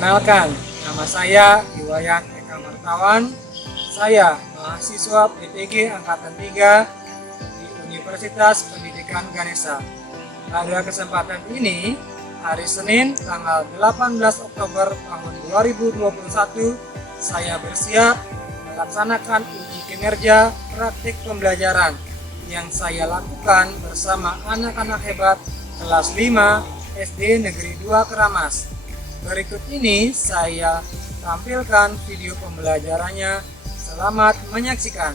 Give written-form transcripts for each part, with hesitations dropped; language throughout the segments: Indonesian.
Perkenalkan, nama saya Iwayan Eka Martawan. Saya mahasiswa PTG Angkatan 3 di Universitas Pendidikan Ganesha. Pada kesempatan ini, hari Senin tanggal 18 Oktober tahun 2021, saya bersiap melaksanakan uji kinerja praktik pembelajaran yang saya lakukan bersama anak-anak hebat kelas 5 SD Negeri 2 Keramas. Berikut ini saya tampilkan video pembelajarannya. Selamat menyaksikan.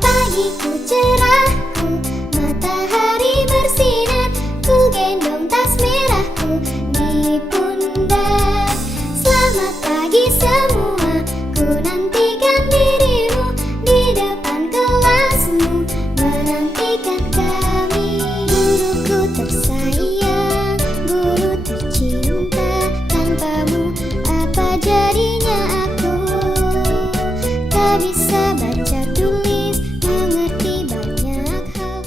Pagiku cerahku, matahari bersinar, ku gendong tas merahku di pundak. Selamat pagi semua, ku nantikan dirimu di depan kelasmu, menantikan kami. Guruku tersayang, guru tercinta, tanpamu apa jadinya aku? Tak bisa baca tulis, mengerti banyak hal.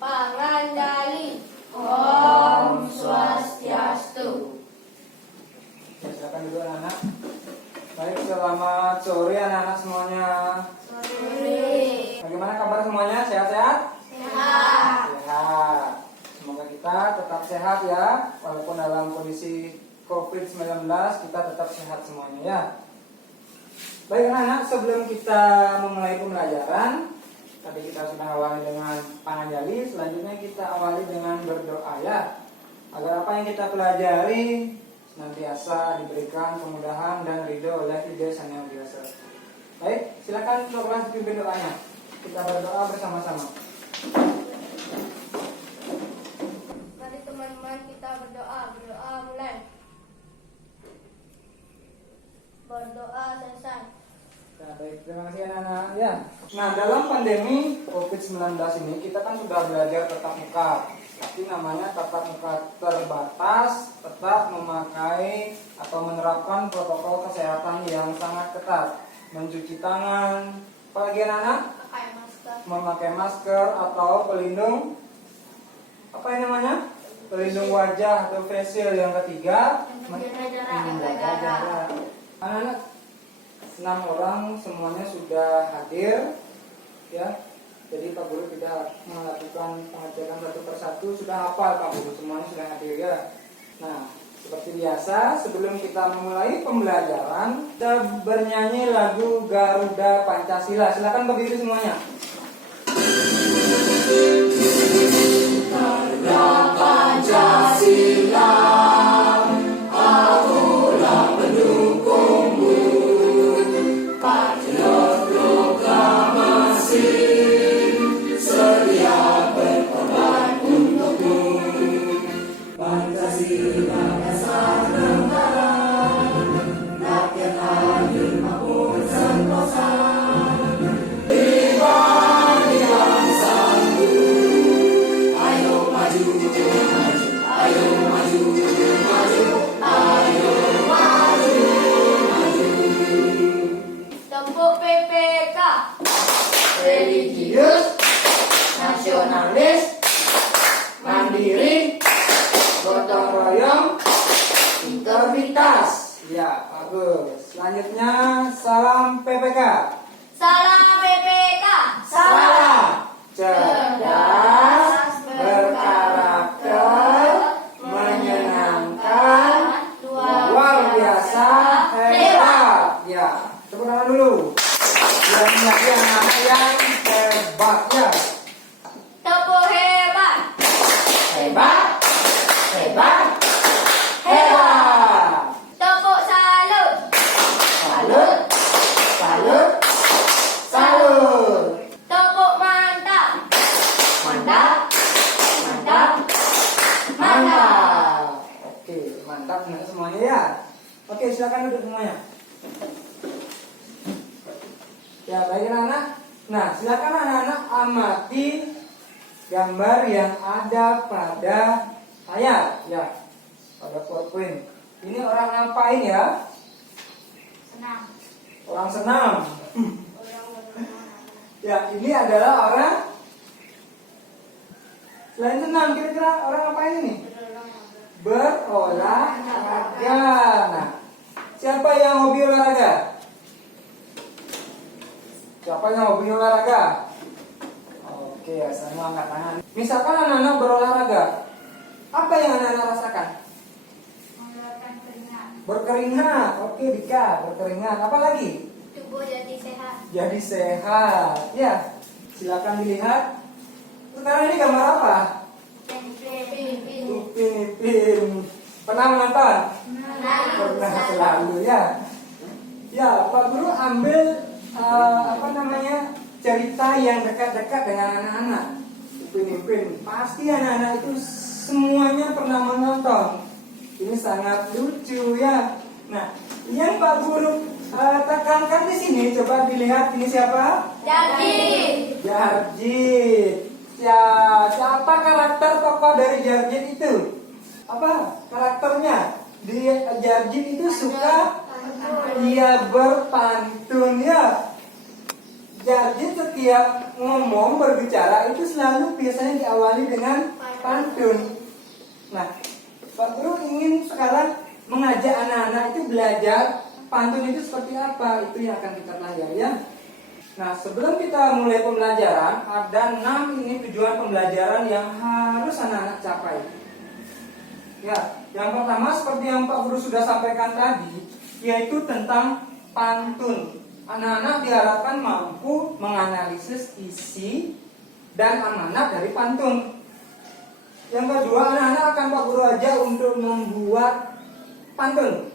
Pangandali. Om Swastiastu. Silakan dulu anak-anak. Baik, selamat sore anak-anak semuanya. Sore. Bagaimana kabar semuanya? Sehat-sehat? Sehat. Sehat. Semoga kita tetap sehat ya. Walaupun dalam kondisi COVID-19 kita tetap sehat semuanya ya. Baik anak-anak, sebelum kita memulai pembelajaran, tadi kita sudah awali dengan panganjali, selanjutnya kita awali dengan berdoa ya. Agar apa yang kita pelajari senantiasa diberikan kemudahan dan ridho oleh Ide Sang Yang Biasa. Baik, silakan untuk kelas pimpin doanya. Kita berdoa bersama-sama. Mari teman-teman kita berdoa. Berdoa mulai. Berdoa selesai. Nah, baik, terima kasih anak-anak ya. Nah, dalam pandemi COVID-19 ini kita kan sudah belajar tatap muka. Tapi namanya tatap muka terbatas, tetap memakai atau menerapkan protokol kesehatan yang sangat ketat. Mencuci tangan, apa lagi anak-anak? Pakai masker. Memakai masker atau pelindung, apa yang namanya? Pelindung wajah atau face shield. Yang ketiga, menjaga jarak. Anak-anak 6 orang semuanya sudah hadir ya. Jadi Pak Guru tidak melakukan pengecekan satu persatu, sudah hafal Pak Guru, semuanya sudah hadir ya. Nah, seperti biasa sebelum kita memulai pembelajaran, kita bernyanyi lagu Garuda Pancasila. Silakan berdiri semuanya. Garuda Pancasila, akulah pendukungmu. Patriot proklamasi, sedia berkorban untukmu. Pancasila dasar negara, rakyat hadir makmur sentosa. Tiba di bangsaku, ayo maju, maju, ayo maju, maju, ayo maju, maju. Tepuk PPK. Religius, nasionalis, mandiri, gotong royong, integritas. Ya, bagus. Selanjutnya salam PPK. Salam PPK. Salah, cerdas, berkarakter, menyenangkan, luar biasa, hebat. Ya, tepuk tangan dulu. Biar menjadi anak-anak yang hebat ya. Tepuk hebat. Hebat, hebat, hebat. Tepuk salut. Salut, salut, salut. Tepuk mantap. Mantap, mantap, mantap. Oke, mantap semuanya ya. Oke, silakan duduk semuanya. Ya, baik anak-anak. Nah, silakan anak-anak amati gambar yang ada pada ayat, ya, pada PowerPoint. Ini orang ngapain ya? Senang. Orang senam. Orang bersenang. Ya, ini adalah orang selain senam, kira-kira orang ngapain ini? Berolahraga. Nah, siapa yang hobi olahraga? Siapa yang hobi olahraga? Oke, semua angkat tangan. Misalkan anak-anak berolahraga, apa yang anak-anak rasakan? Mengeluarkan keringat. Berkeringat. Oke, Dika, berkeringat. Apa lagi? Tubuh jadi sehat. Jadi sehat. Ya, silakan dilihat. Sekarang ini gambar apa? Pin. Upin Ipin. Pernah menonton? Pernah selalu ya. Ya, Pak Guru ambil cerita yang dekat-dekat dengan anak-anak. Upin Ipin. Pasti anak-anak itu semuanya pernah menonton. Ini sangat lucu ya. Nah, yang Pak Guru tekankan di sini, coba dilihat ini siapa? Jadi. Jarjit. Ya, siapa karakter tokoh dari Jarjit itu? Apa karakternya? Jarjit itu suka dia berpantun ya. Jarjit setiap ngomong berbicara itu selalu biasanya diawali dengan pantun. Nah, Pak Guru ingin sekarang mengajak anak-anak itu belajar pantun itu seperti apa, itu yang akan kita pelajari ya. Nah, sebelum kita mulai pembelajaran, ada 6 ini tujuan pembelajaran yang harus anak-anak capai. Ya, yang pertama seperti yang Pak Guru sudah sampaikan tadi, yaitu tentang pantun. Anak-anak diharapkan mampu menganalisis isi dan amanat dari pantun. Yang kedua, anak-anak akan Pak Guru ajak untuk membuat pantun.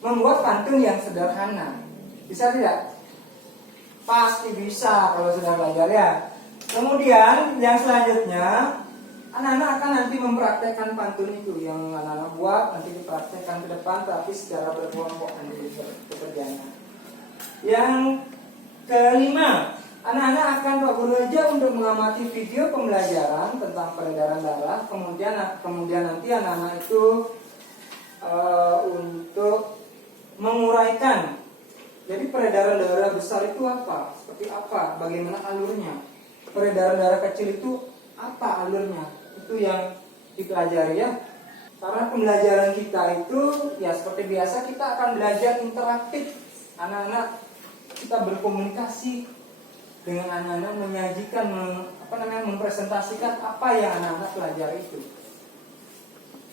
Membuat pantun yang sederhana. Bisa tidak? Pasti bisa kalau sudah belajar ya. Kemudian yang selanjutnya, anak-anak akan nanti mempraktekkan pantun itu yang anak-anak buat, nanti dipraktekkan ke depan tapi secara berkelompok nanti pekerjaannya. Yang kelima, anak-anak akan Pak Guru aja untuk mengamati video pembelajaran tentang peredaran darah. Kemudian nanti anak-anak itu untuk menguraikan. Jadi peredaran darah besar itu apa? Seperti apa? Bagaimana alurnya? Peredaran darah kecil itu apa alurnya? Itu yang dipelajari ya. Karena pembelajaran kita itu ya seperti biasa kita akan belajar interaktif. Anak-anak kita berkomunikasi dengan anak-anak, menyajikan, mempresentasikan apa yang anak-anak pelajari itu.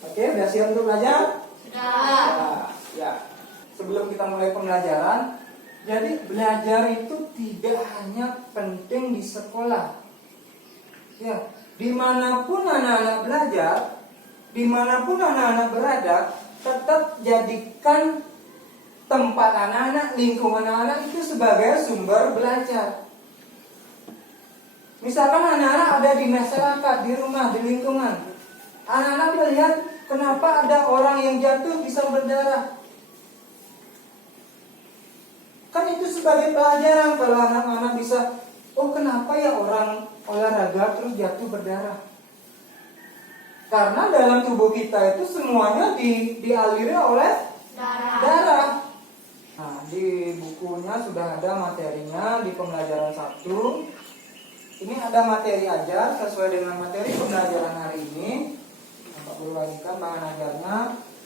Oke, udah siap untuk belajar? Sudah. Ya. Sebelum kita mulai pembelajaran, jadi belajar itu tidak hanya penting di sekolah. Ya, dimanapun anak-anak belajar, dimanapun anak-anak berada, tetap jadikan tempat anak-anak, lingkungan anak-anak itu sebagai sumber belajar. Misalkan anak-anak ada di masyarakat, di rumah, di lingkungan, anak-anak melihat kenapa ada orang yang jatuh bisa berdarah. Kan itu sebagai pelajaran kalau anak-anak bisa, oh kenapa ya orang olahraga terus jatuh berdarah? Karena dalam tubuh kita itu semuanya dialiri oleh darah. Nah, di bukunya sudah ada materinya di pembelajaran 1. Ini ada materi ajar sesuai dengan materi pembelajaran hari ini. Bapak Guru bagikan bahan ajarnya.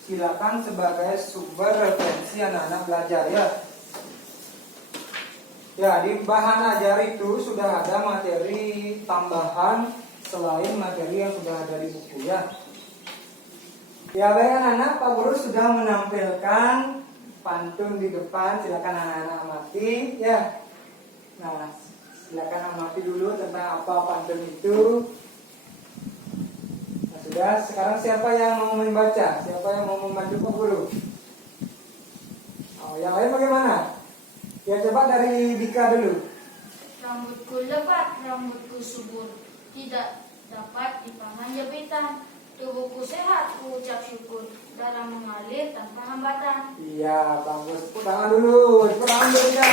Silakan sebagai sumber referensi anak-anak belajar ya. Ya, di bahan ajar itu sudah ada materi tambahan selain materi yang sudah ada di buku ya. Ya baik anak-anak, Pak Guru sudah menampilkan pantun di depan. Silakan anak-anak amati ya. Nah, silakan amati dulu tentang apa pantun itu. Nah, sudah. Sekarang siapa yang mau membaca? Siapa yang mau membantu Pak Guru? Oh, yang lain bagaimana? Ya coba dari Dika dulu. Rambutku lebat, rambutku subur, tidak dapat dipangan jepitan. Tubuhku sehat, ku ucap syukur, darah mengalir tanpa hambatan. Iya, bagus. Tepuk tangan dulu. Tepuk tangan dulu Dika.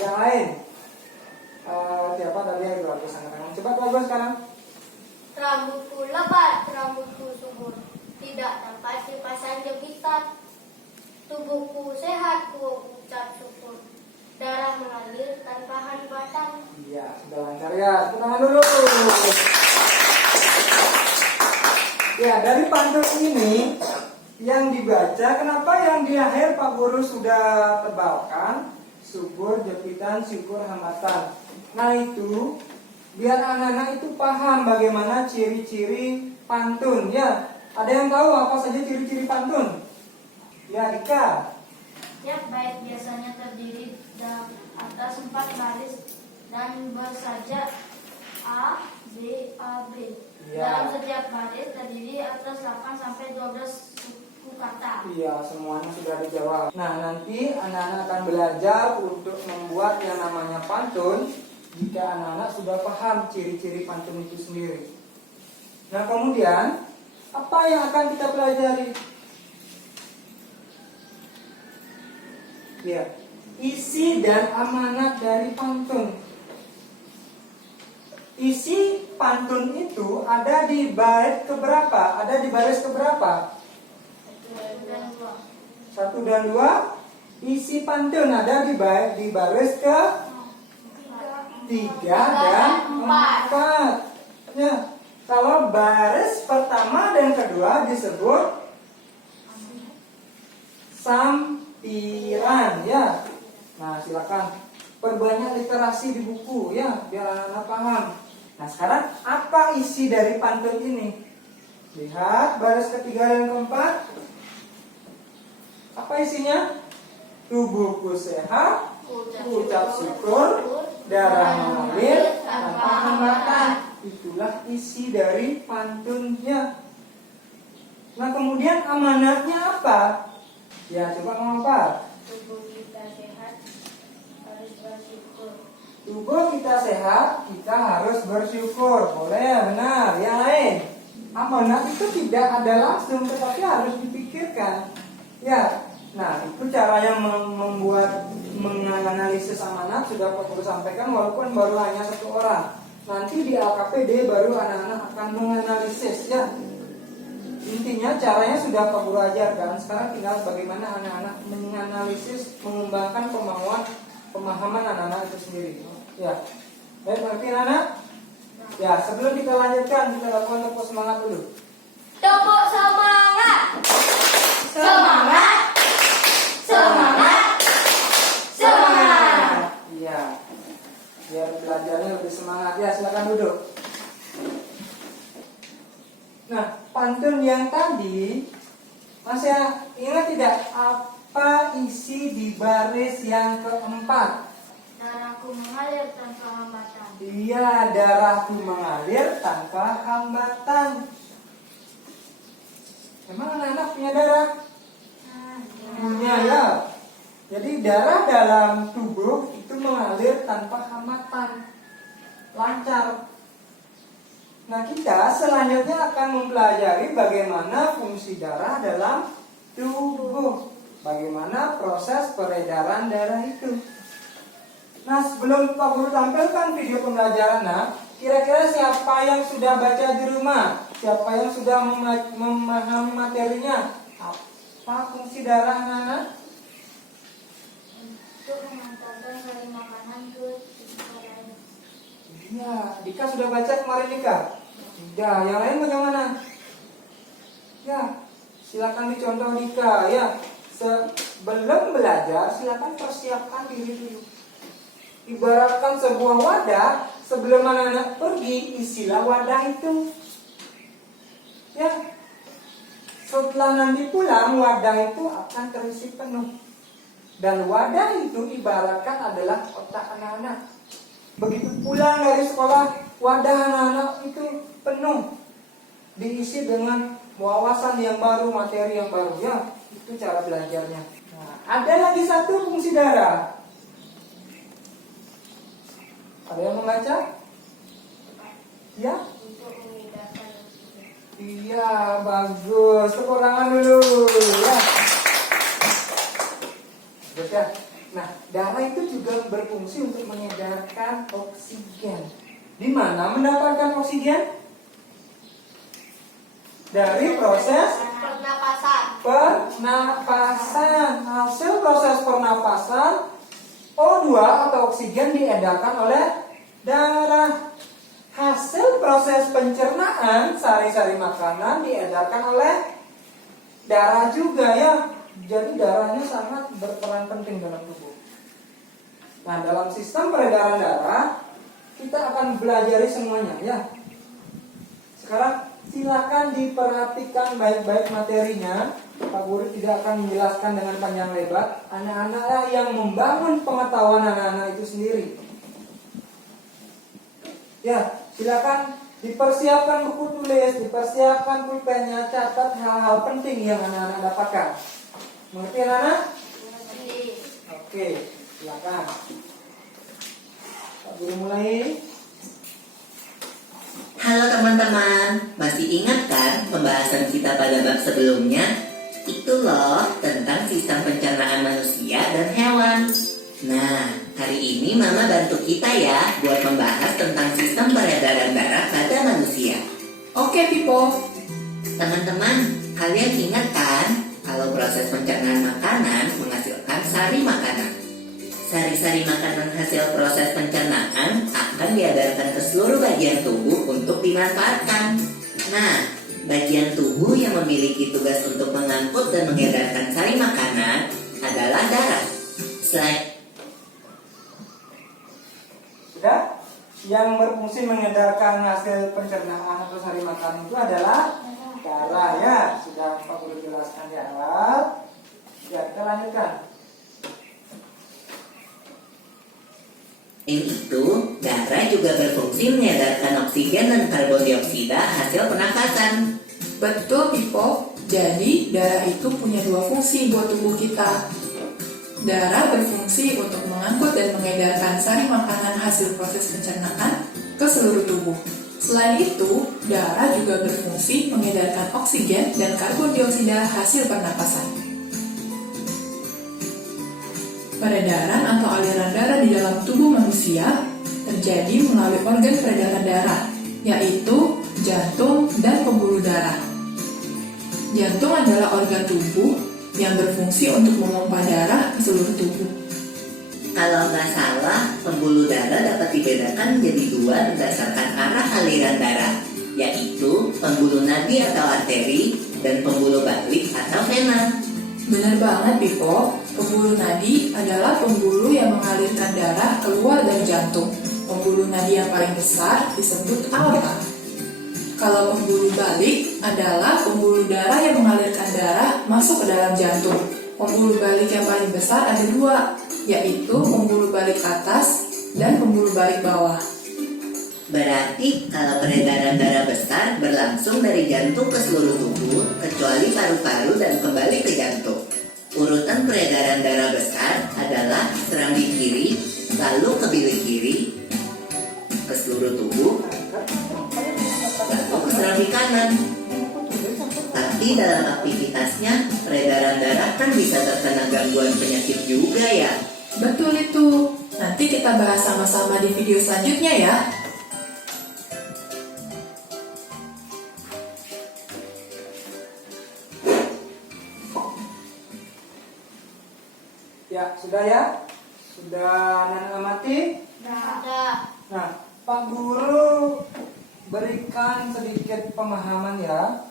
Yang lain? Siapa tadi yang coba sekarang. Rambutku lebat, rambutku subur, tidak dapat dipasang jepitan. Tubuhku sehat, ku ucap syukur, darah mengalir tanpa hambatan. Iya, sudah lancar ya. Tepuk tangan dulu. Ya, dari pantun ini yang dibaca, kenapa yang di akhir Pak Guru sudah tebalkan? Subur, jepitan, syukur, hambatan. Nah itu, biar anak-anak itu paham bagaimana ciri-ciri pantun. Ya, ada yang tahu apa saja ciri-ciri pantun? Ya, Dika. Tiap bait biasanya terdiri dari atas 4 baris dan bersajak A, B, A, B. Ya. Dalam setiap baris terdiri atas 8 sampai 12 suku kata. Iya, semuanya sudah dijawab. Nah, nanti anak-anak akan belajar untuk membuat yang namanya pantun jika anak-anak sudah paham ciri-ciri pantun itu sendiri. Nah, kemudian apa yang akan kita pelajari? Ya, isi dan amanat dari pantun. Isi pantun itu ada di bait keberapa? Ada di baris keberapa? 1 dan 2. Isi pantun ada di baris ke 3 dan 4. Ya, kalau baris pertama dan kedua disebut sampiran ya. Nah, silakan perbanyak literasi di buku ya, biar anak-anak paham. Nah, sekarang apa isi dari pantun ini? Lihat baris ketiga dan keempat. Apa isinya? Tubuhku sehat, ucap syukur, darah mengalir tanpa hambatan. Itulah isi dari pantunnya. Nah, kemudian amanatnya apa? Ya, coba ngomong apa? Tubuh kita sehat, harus bersyukur. Tubuh kita sehat, kita harus bersyukur. Boleh, benar. Yang lain, amanat itu tidak ada langsung, tetapi harus dipikirkan. Ya, nah itu cara yang membuat menganalisis amanat sudah Pak Guru sampaikan, walaupun baru hanya 1 orang. Nanti di LKPD baru anak-anak akan menganalisis ya. Intinya caranya sudah Pak Guru ajarkan. Sekarang tinggal bagaimana anak-anak menganalisis, mengembangkan pemahaman anak-anak itu sendiri. Ya, baik, ngerti anak? Ya, sebelum kita lanjutkan, kita lakukan tepuk semangat dulu. Tepuk semangat. Semangat. Semangat. Semangat. Iya, biar belajarnya lebih semangat. Ya, silakan duduk. Nah, pantun yang tadi masih ingat tidak apa isi di baris yang keempat? Darahku mengalir tanpa hambatan. Iya, darahku mengalir tanpa hambatan. Emang anak-anak punya darah? Punya ya. Jadi darah dalam tubuh itu mengalir tanpa hambatan, lancar. Nah, kita selanjutnya akan mempelajari bagaimana fungsi darah dalam tubuh. Bagaimana proses peredaran darah itu. Nah, sebelum Pak Guru tampilkan video pembelajaran, kira-kira siapa yang sudah baca di rumah? Siapa yang sudah memahami materinya? Apa fungsi darah, anak-anak? Untuk mengantarkan sari makanan ke tubuh lain. Iya, Dika sudah baca kemarin Dika? Tidak, yang lain bagaimana? Ya, silakan dicontoh Dika ya. Sebelum belajar, silakan persiapkan diri dulu. Ibaratkan sebuah wadah, sebelum anak-anak pergi, isilah wadah itu. Ya, setelah nanti pulang, wadah itu akan terisi penuh. Dan wadah itu ibaratkan adalah otak anak-anak. Begitu pulang dari sekolah, wadah anak-anak itu penuh, diisi dengan wawasan yang baru, materi yang baru. Ya, itu cara belajarnya. Nah, ada lagi satu fungsi darah. Ada yang membaca? Ya? Untuk mengedarkan oksigen. Iya, bagus. Tepuk tangan dulu. Ya. Nah, darah itu juga berfungsi untuk mengedarkan oksigen. di mana mendapatkan oksigen? Dari proses pernapasan. Hasil proses pernapasan, O2 atau oksigen diedarkan oleh darah. Hasil proses pencernaan sari-sari makanan diedarkan oleh darah juga ya. Jadi darahnya sangat berperan penting dalam tubuh. Nah, dalam sistem peredaran darah kita akan belajari semuanya ya. Sekarang silakan diperhatikan baik-baik materinya. Pak Guru tidak akan menjelaskan dengan panjang lebar. Anak-anak yang membangun pengetahuan anak-anak itu sendiri. Ya, silakan dipersiapkan buku tulis, dipersiapkan pulpennya, catat hal-hal penting yang anak-anak dapatkan. Mengerti anak-anak? Oke, silakan. Pak Guru mulai. Halo teman-teman, masih ingat kan pembahasan kita pada bab sebelumnya? Itu loh tentang sistem pencernaan manusia dan hewan. Nah, hari ini Mama bantu kita ya buat membahas tentang sistem peredaran darah pada manusia. Oke, Pipo. Teman-teman, kalian ingat kan kalau proses pencernaan makanan menghasilkan sari makanan? Sari-sari makanan hasil proses pencernaan akan diedarkan ke seluruh bagian tubuh untuk dimanfaatkan. Nah, bagian tubuh yang memiliki tugas untuk mengangkut dan mengedarkan sari makanan adalah darah. Sudah? Yang berfungsi mengedarkan hasil pencernaan atau sari makanan itu adalah darah ya. Sudah Pak Guru jelaskan di awal. Ya, kita lanjutkan. Selain itu, darah juga berfungsi mengedarkan oksigen dan karbon dioksida hasil pernafasan. Betul, Pipo. Jadi, darah itu punya dua fungsi buat tubuh kita. Darah berfungsi untuk mengangkut dan mengedarkan sari makanan hasil proses pencernaan ke seluruh tubuh. Selain itu, darah juga berfungsi mengedarkan oksigen dan karbon dioksida hasil pernapasan. Peredaran atau aliran darah di dalam tubuh manusia terjadi melalui organ peredaran darah, yaitu jantung dan pembuluh darah. Jantung adalah organ tubuh yang berfungsi untuk memompa darah ke seluruh tubuh. Kalau nggak salah, pembuluh darah dapat dibedakan menjadi dua berdasarkan arah aliran darah, yaitu pembuluh nadi atau arteri dan pembuluh balik atau vena. Benar banget, Pipo. Pembuluh nadi adalah pembuluh yang mengalirkan darah keluar dari jantung. Pembuluh nadi yang paling besar disebut aorta. Kalau pembuluh balik adalah pembuluh darah yang mengalirkan darah masuk ke dalam jantung. Pembuluh balik yang paling besar ada dua, yaitu pembuluh balik atas dan pembuluh balik bawah. Berarti kalau peredaran darah besar berlangsung dari jantung ke seluruh tubuh, kecuali paru-paru dan kembali ke jantung. Urutan peredaran darah besar adalah serambi kiri, lalu ke bilik kiri, ke seluruh tubuh, lalu ke serambi kanan. Tapi dalam aktivitasnya, peredaran darah kan bisa terkena gangguan penyakit juga ya. Betul itu. Nanti kita bahas sama-sama di video selanjutnya ya. Ya, sudah ya? Sudah anak amati? Ada. Nah, Pak Guru berikan sedikit pemahaman ya.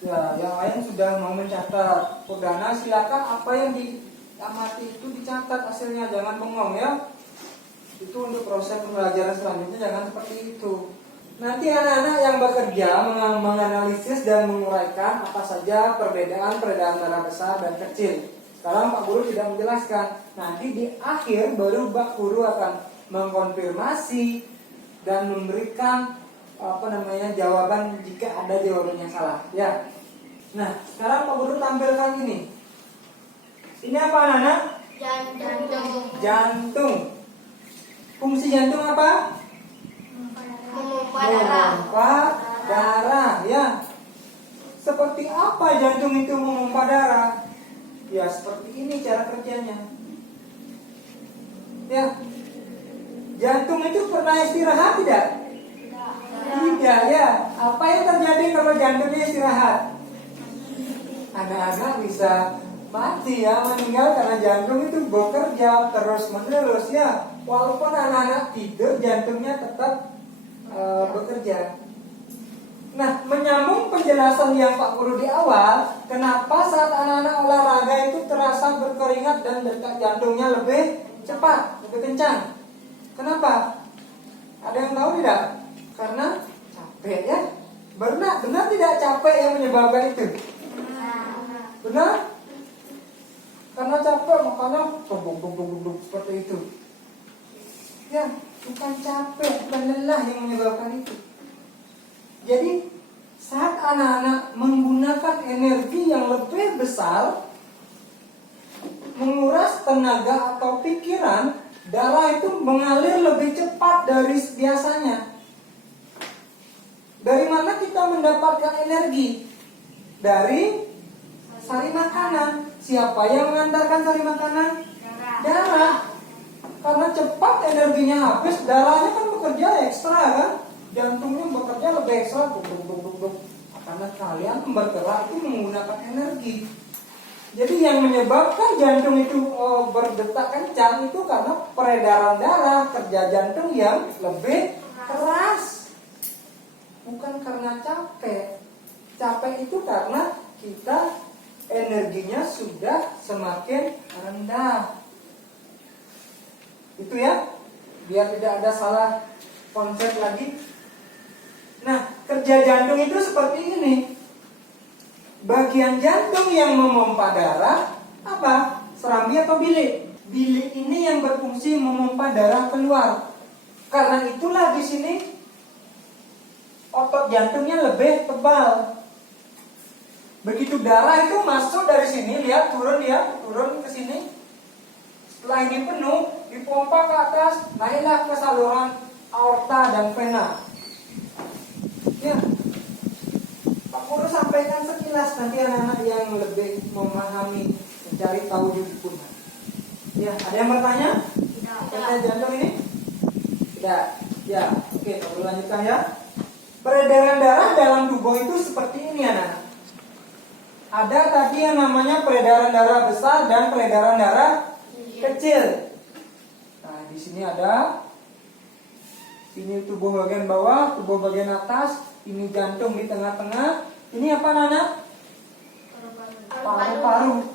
Ya, yang lain sudah mau mencatat. Perdana silakan apa yang diamati itu dicatat hasilnya, jangan bengong ya. Itu untuk proses pembelajaran selanjutnya jangan seperti itu. Nanti anak-anak yang bekerja menganalisis dan menguraikan apa saja perbedaan darah besar dan kecil. Sekarang Pak Guru tidak menjelaskan. Nanti di akhir baru Pak Guru akan mengkonfirmasi dan memberikan jawaban jika ada jawaban yang salah. Ya. Nah, sekarang Pak Guru tampilkan ini. Ini apa anak-anak? Jantung. Jantung. Fungsi jantung apa? Memompa darah. Memompa darah. Ya. Seperti apa jantung itu memompa darah? Ya, seperti ini cara kerjanya. Ya. Jantung itu pernah istirahat tidak? Tidak ya. Apa yang terjadi kalau jantungnya istirahat? Anak-anak bisa mati ya, meninggal karena jantung itu bekerja terus-menerus ya. Walaupun anak-anak tidur, jantungnya tetap bekerja. Nah, menyambung penjelasan yang Pak Guru di awal, kenapa saat anak-anak olahraga itu terasa berkeringat dan detak jantungnya lebih cepat, lebih kencang? Kenapa? Ada yang tahu tidak? Karena capek ya. Benar tidak capek yang menyebabkan itu? Benar? Karena capek makanya buk seperti itu. Ya, bukan capek, bukan lelah yang menyebabkan itu. Jadi saat anak-anak menggunakan energi yang lebih besar, menguras tenaga atau pikiran, darah itu mengalir lebih cepat dari biasanya. Dari mana kita mendapatkan energi? Dari sari makanan. Siapa yang mengantarkan sari makanan? Darah. Karena cepat energinya habis, darahnya kan bekerja ekstra kan? Jantungnya bekerja lebih ekstra. Karena kalian bergerak itu menggunakan energi. Jadi yang menyebabkan jantung itu berdetak kencang itu karena peredaran darah, kerja jantung yang lebih keras. Bukan karena capek. Capek itu karena kita energinya sudah semakin rendah. Itu ya, biar tidak ada salah konsep lagi. Nah, kerja jantung itu seperti ini. Bagian jantung yang memompa darah apa? Serambi atau bilik? Bilik ini yang berfungsi memompa darah keluar. Karena itulah di sini otot jantungnya lebih tebal. Begitu darah itu masuk dari sini, lihat turun ya, turun ke sini. Setelah ini penuh, dipompa ke atas, naiklah ke saluran aorta dan vena. Ya, Pak Guru sampaikan sekilas, nanti anak-anak yang lebih memahami, mencari tahu di bukunya. Ya, ada yang bertanya? Terkait jantung ini? Tidak. Ya, oke, Pak Guru lanjutkan ya. Peredaran darah dalam tubuh itu seperti ini anak-anak. Ada tadi yang namanya peredaran darah besar dan peredaran darah kecil. Nah, di sini ada, sini tubuh bagian bawah, tubuh bagian atas, ini jantung di tengah-tengah. Ini apa Nana? Paru-paru.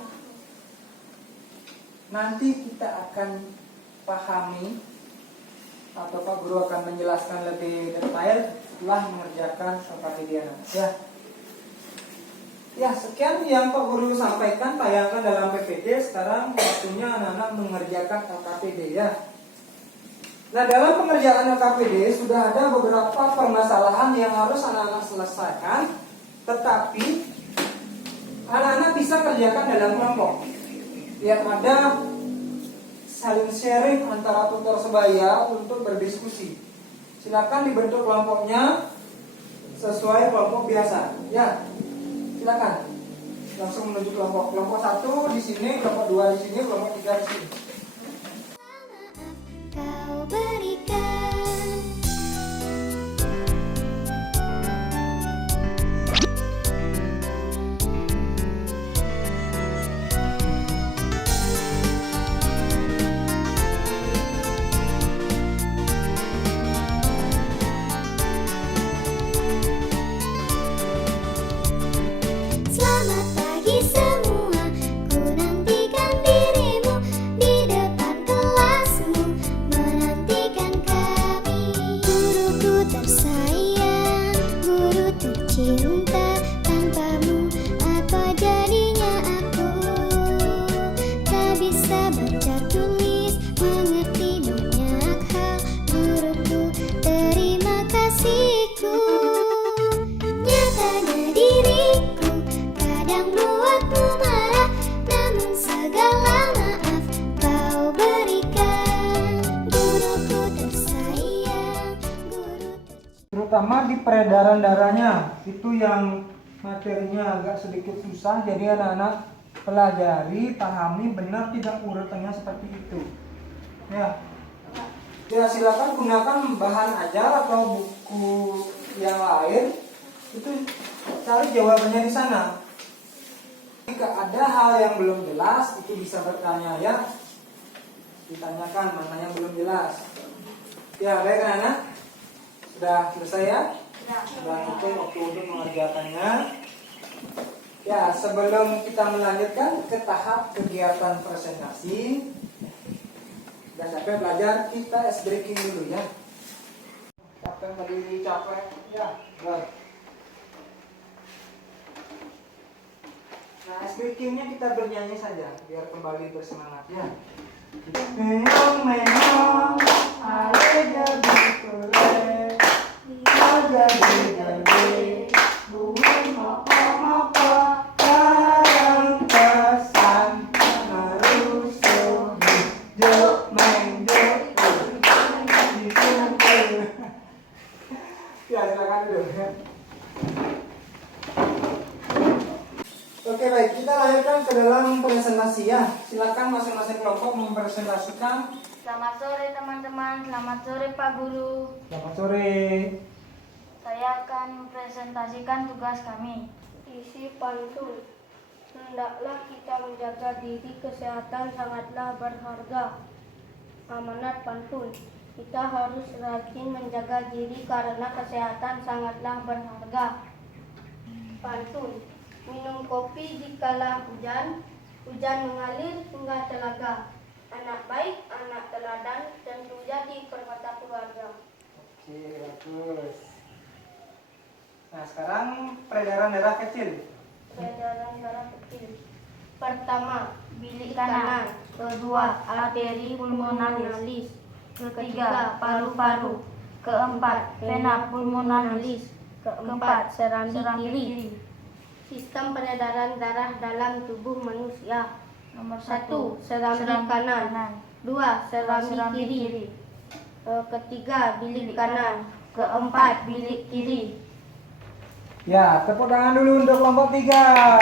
Nanti kita akan pahami atau Pak Guru akan menjelaskan lebih detail setelah mengerjakan LKPD anak. Ya, sekian yang Pak Guru sampaikan tayangan dalam PPD. Sekarang waktunya anak-anak mengerjakan LKPD ya. Nah, dalam pengerjaan LKPD sudah ada beberapa permasalahan yang harus anak-anak selesaikan, tetapi anak-anak bisa kerjakan dalam kelompok. Biar ada saling sharing antara tutor sebaya untuk berdiskusi. Silakan dibentuk kelompoknya sesuai kelompok biasa. Ya, silakan. Langsung menuju kelompok. Kelompok 1 di sini, kelompok 2 di sini, kelompok 3 di sini. Kau berikan Selamat pagi semua, ku nantikan dirimu di depan kelasmu, menantikan kami. Guruku tersayang, guru tercinta, tanpamu apa jadinya aku? Tak bisa baca tulis, mengerti banyak hal, guruku terima kasihku. Nyatanya diriku kadang buatmu marah, namun segala maaf kau berikan. Guruku tersayang, guru Terutama di peredaran darahnya, itu yang materinya agak sedikit susah. Jadi anak-anak pelajari, pahami benar tidak urutannya seperti itu. Ya. Ya silakan gunakan bahan ajar atau buku yang lain, itu cari jawabannya di sana. Jika ada hal yang belum jelas, itu bisa bertanya ya, ditanyakan mana yang belum jelas. Ya baik anak, sudah selesai ya, sudah cukup waktu untuk mengerjakannya. Ya sebelum kita melanjutkan ke tahap kegiatan presentasi, sudah capek belajar, kita ice breaking dulu ya. Capek berdiri, capek ya. Baik. Nah, ice breakingnya kita bernyanyi saja biar kembali bersemangat ya. Meong meong, ale jadi kule, jadi bunyi moko kadang pesan merusuh juk menjuk. Ya silakan dulu ya. Oke baik, kita lanjutkan ke dalam presentasi ya. Silakan masing-masing kelompok mempresentasikan. Selamat sore teman-teman, selamat sore Pak Guru. Selamat sore. Saya akan mempresentasikan tugas kami. Isi pantun. Hendaklah kita menjaga diri, kesehatan sangatlah berharga. Amanat pantun. Kita harus rajin menjaga diri karena kesehatan sangatlah berharga. Pantun. Minum kopi dikala hujan, hujan mengalir hingga telaga. Anak baik, anak teladan, tentu jadi permata keluarga. Oke, bagus. Nah, sekarang peredaran darah kecil. Peredaran darah kecil. Pertama, bilik Kanan. kanan. Kedua, arteri pulmonalis. Ketiga, paru-paru. Keempat, vena pulmonalis. Keempat, serambi kiri. Sistem peredaran darah dalam tubuh manusia. Nomor 1. satu, Serambi kanan. 2. Serambi kiri. Ketiga, bilik kanan. Keempat, bilik kiri. Ya, tepuk tangan dulu untuk kelompok 3.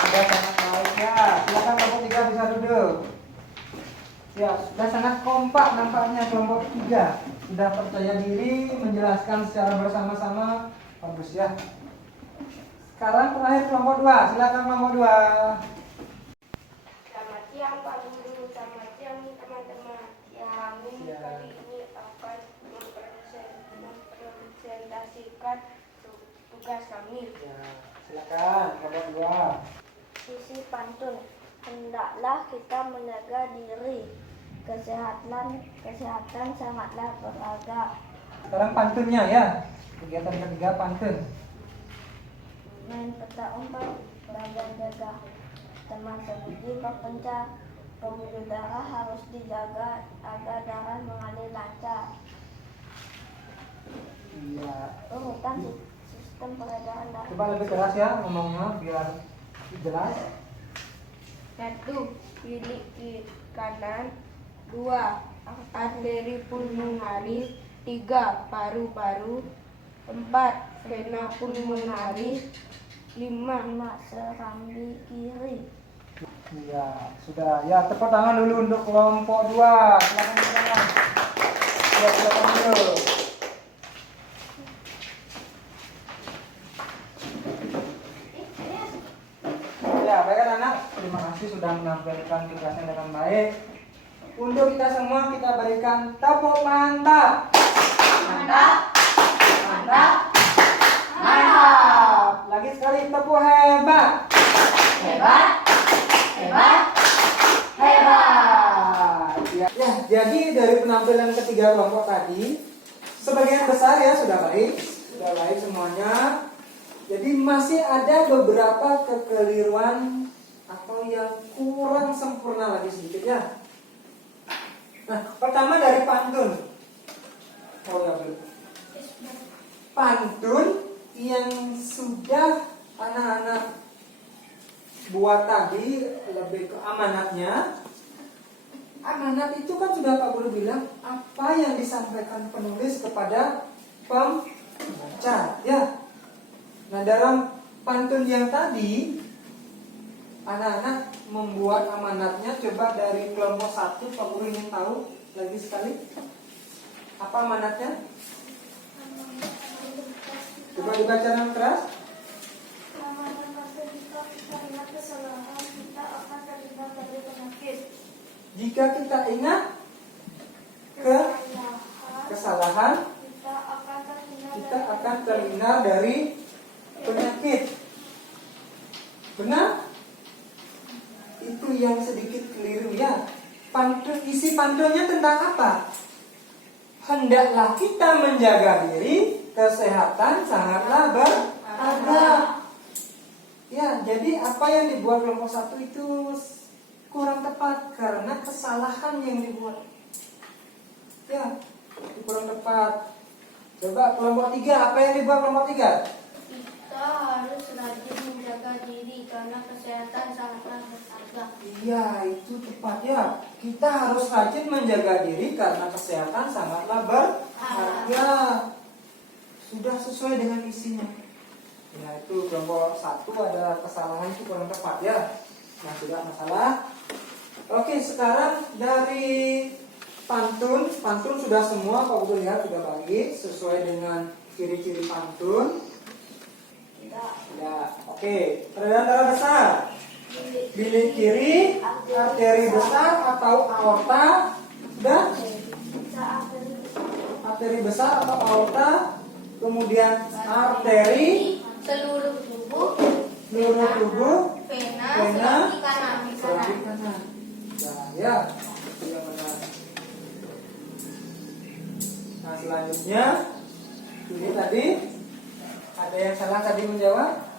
Sudah sangat baik ya. Silakan kelompok 3 bisa duduk. Ya, sudah sangat kompak nampaknya kelompok 3. Sudah percaya diri menjelaskan secara bersama-sama. Bagus ya. Sekarang terakhir kelompok 2. Silakan kelompok 2. Selamat siang Pak Guru, selamat siang teman-teman. Kami kali ini akan mempresentasikan tugas kami. Ya, silakan kelompok 2. Isi pantun. Hendaklah kita menjaga diri. Kesehatan sangatlah berharga. Sekarang pantunnya ya. Kegiatan ketiga pantun. Main peta umpet, belajar jaga. Teman sebudi berpencar. Pembuluh darah harus dijaga agar darah mengalir lancar. Iya. Urutan sistem peredaran darah. Coba lebih keras ya ngomongnya biar jelas. 1. Bilik kanan. 2. Arteri pulmonalis. 3. Paru-paru. 4. Vena pulmonalis. 5. Serambi kiri. Iya, sudah. Ya, tepuk tangan dulu untuk kelompok 2. Silakan tepuk tangan. Ya, silakan dulu. Ya, baik anak. Terima kasih sudah menampilkan tugasnya dengan baik. Untuk kita semua kita berikan tepuk mantap. Mantap. Mantap. Mantap. Lagi sekali tepuk hebat. Hebat. Hebat. Hebat. Ya, jadi dari penampilan ketiga kelompok tadi, sebagian besar ya sudah baik semuanya. Jadi masih ada beberapa kekeliruan atau yang kurang sempurna lagi sedikit ya. Nah, pertama dari pantun. Oh ya belum. Pantun yang sudah anak-anak buat tadi lebih ke amanatnya. Amanat itu kan sudah Pak Guru bilang apa yang disampaikan penulis kepada pembaca ya. Nah, dalam pantun yang tadi anak-anak membuat amanatnya. Coba dari kelompok 1 Pak Guru ingin tahu lagi sekali. Apa amanatnya? Coba dibaca dengan keras. Amanat jika kita ingat kesalahan, kita akan terhindar dari penyakit. Jika kita ingat kesalahan, kita akan terhindar dari penyakit. Benar? Itu yang sedikit keliru ya. Isi pantunnya tentang apa? Hendaklah kita menjaga diri, kesehatan sangatlah berharga. Ya, jadi apa yang dibuat kelompok 1 itu kurang tepat karena kesalahan yang dibuat. Ya, itu kurang tepat. Coba kelompok 3, apa yang dibuat kelompok 3? Kita harus rajin menjaga diri karena kesehatan sangatlah berharga. Iya, itu tepat ya. Kita harus rajin menjaga diri karena kesehatan sangatlah berharga. Sudah sesuai dengan isinya. Ya, itu kelompok 1 ada kesalahan itu kurang tepat ya. Nah, tidak masalah. Oke, sekarang dari pantun sudah semua Pak Guru lihat sudah bagi sesuai dengan ciri-ciri pantun. Tidak. Oke, peredaran darah besar. Bilik kiri, arteri besar atau aorta. Sudah? Arteri besar atau aorta. Kemudian arteri Seluruh tubuh, vena, sebelah kanan. sebelah kanan. Nah, ya, itu yang benar. Nah, selanjutnya ini tadi ada yang salah tadi menjawab.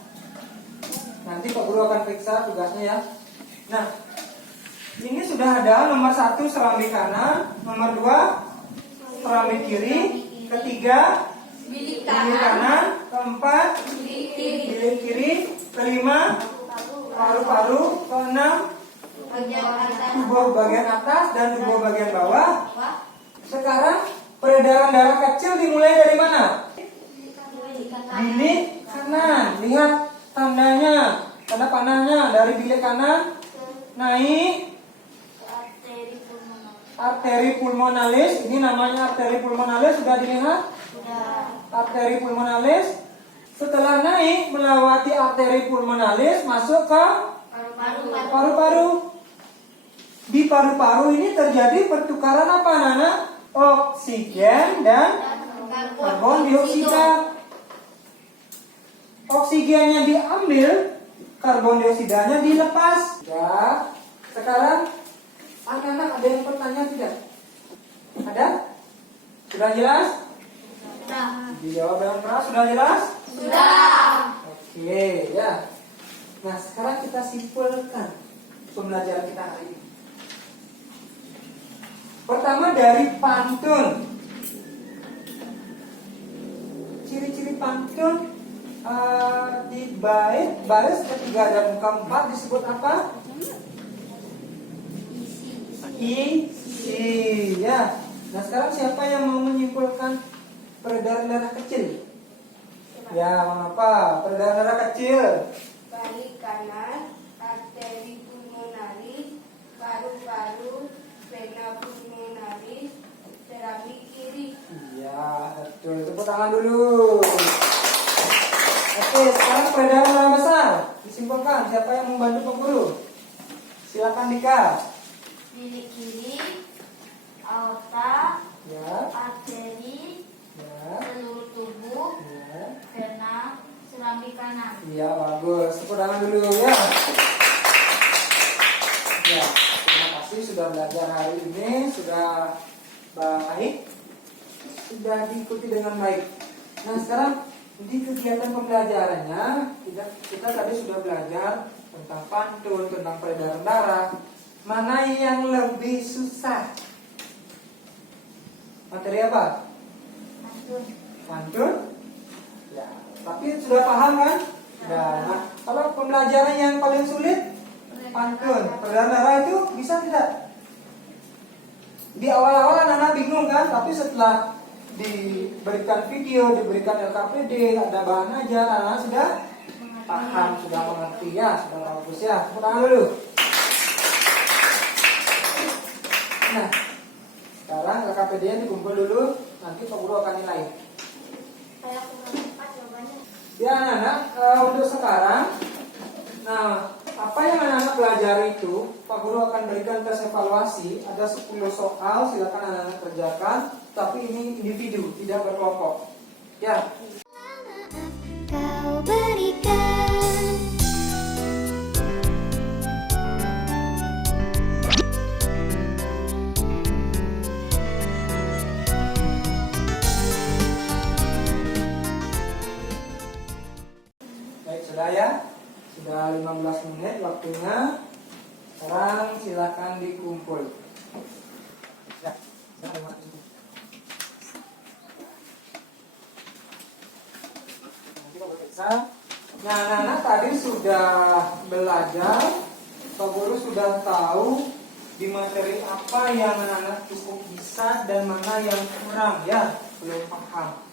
Nanti Pak Guru akan periksa tugasnya ya. Nah, ini sudah ada nomor 1 serambi kanan, nomor 2 serambi kiri, ketiga Bilik bilik kanan, keempat bilik kiri, kelima paru-paru, keenam tubuh bagian atas dan tubuh bagian bawah. Sekarang peredaran darah kecil dimulai dari mana? Bilik kanan. Lihat tandanya, tanda panahnya dari bilik kanan naik arteri pulmonalis. Ini namanya arteri pulmonalis, sudah dilihat? Arteri pulmonalis. Setelah naik melewati arteri pulmonalis masuk ke paru-paru. Di paru-paru ini terjadi pertukaran apa Nana? Oksigen dan karbon dioksida. Oksigennya diambil, karbon dioksidanya dilepas. Ya. Sekarang anak-anak ada yang bertanya tidak? Ada? Sudah jelas? Dijawab dengan keras, sudah jelas? Sudah. Oke, ya. Nah, sekarang kita simpulkan pembelajaran kita hari ini. Pertama dari pantun. Ciri-ciri pantun di baris ketiga dan keempat disebut apa? Isi. Ya. Nah, sekarang siapa yang mau menyimpulkan peredaran darah kecil? Ya, mengapa? Peredaran darah kecil. Balik kanan, arteri pulmonalis, paru-paru, vena pulmonalis, serambi kiri. Iya, betul. Tepuk tangan dulu. Oke, sekarang peredaran darah besar. Disimpulkan. Siapa yang membantu Pak Guru? Silakan Dika. Bilik kiri, aorta, Ya, arteri, ya, seluruh tubuh, ya. vena, serambi kanan. Iya, bagus. Tepuk tangan dulu ya. Ya, terima kasih sudah belajar hari ini, sudah baik, sudah diikuti dengan baik. Nah, sekarang di kegiatan pembelajarannya kita tadi sudah belajar tentang pantun, tentang peredaran darah. Mana yang lebih susah? Materi apa? Pantun? Ya, tapi sudah paham kan? Ya, nah, kalau pembelajaran yang paling sulit pantun, peredaran darah itu bisa tidak? Di awal-awal anak-anak bingung kan, tapi setelah diberikan video, diberikan LKPD, ada bahan ajar, anak-anak sudah paham, sudah mengerti ya, sudah bagus ya. Tepuk tangan dulu. Nah, sekarang LKPD-nya dikumpul dulu. Nanti Pak Guru akan nilai. Saya kurang tepat jawabannya. Ya anak-anak, untuk sekarang, nah apa yang anak-anak pelajari itu, Pak Guru akan berikan tes evaluasi. Ada 10 soal, silakan anak-anak kerjakan. Tapi ini individu, tidak berkelompok. Ya. Maaf kau berikan. Baik, sudah ya. Sudah 15 menit waktunya. Sekarang silakan dikumpul. Ya, silakan. Nah, anak-anak tadi sudah belajar, Pak Guru sudah tahu di materi apa yang anak-anak cukup bisa dan mana yang kurang, ya, belum paham.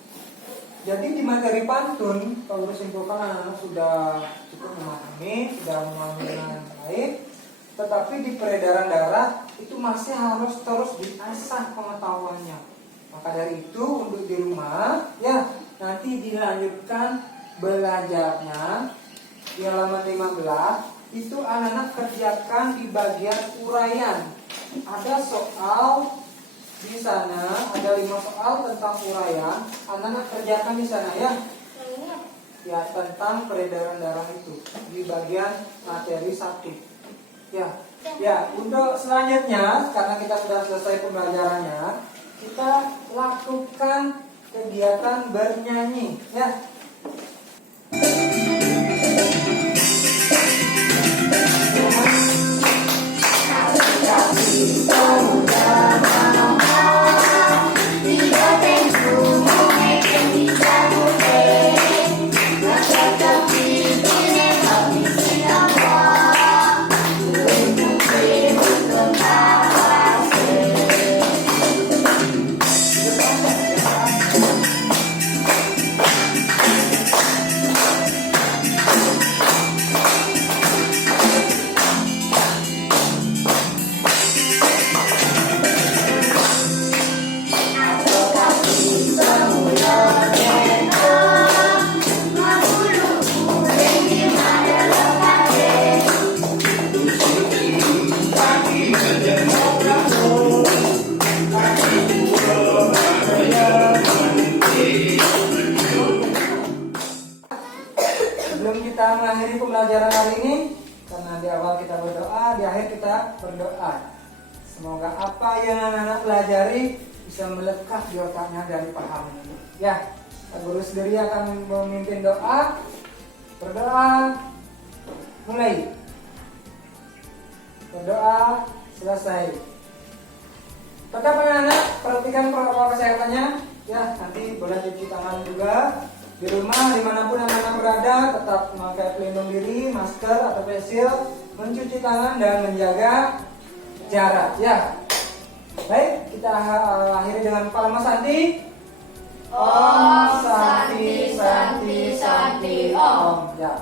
Jadi di materi pantun, Pak Guru simpulkan anak-anak sudah cukup memahami, sudah memahami dengan baik. Tetapi di peredaran darah itu masih harus terus diasah pengetahuannya. Maka dari itu untuk di rumah, ya, nanti dilanjutkan belajarnya di halaman 15 itu anak-anak kerjakan di bagian uraian. Ada soal di sana, ada 5 soal tentang uraian. Anak-anak kerjakan di sana ya. Ya, tentang peredaran darah itu di bagian materi 1. Ya. Ya, untuk selanjutnya karena kita sudah selesai pembelajarannya, kita lakukan kegiatan bernyanyi ya. Sebelum kita mengakhiri pembelajaran hari ini, karena di awal kita berdoa, di akhir kita berdoa. Semoga apa yang anak-anak pelajari bisa melekat di otaknya dan dipahami. Ya, Pak Guru sendiri akan memimpin doa. Berdoa, mulai. Berdoa, selesai. Tetap anak-anak, perhatikan protokol kesehatannya. Ya, nanti boleh cuci tangan juga. Di rumah, dimanapun anak-anak berada, tetap memakai pelindung diri, masker atau face shield, mencuci tangan dan menjaga jarak. Ya, baik, kita akhiri dengan Palama Santi. Om Santi Santi Santi Om. Ya.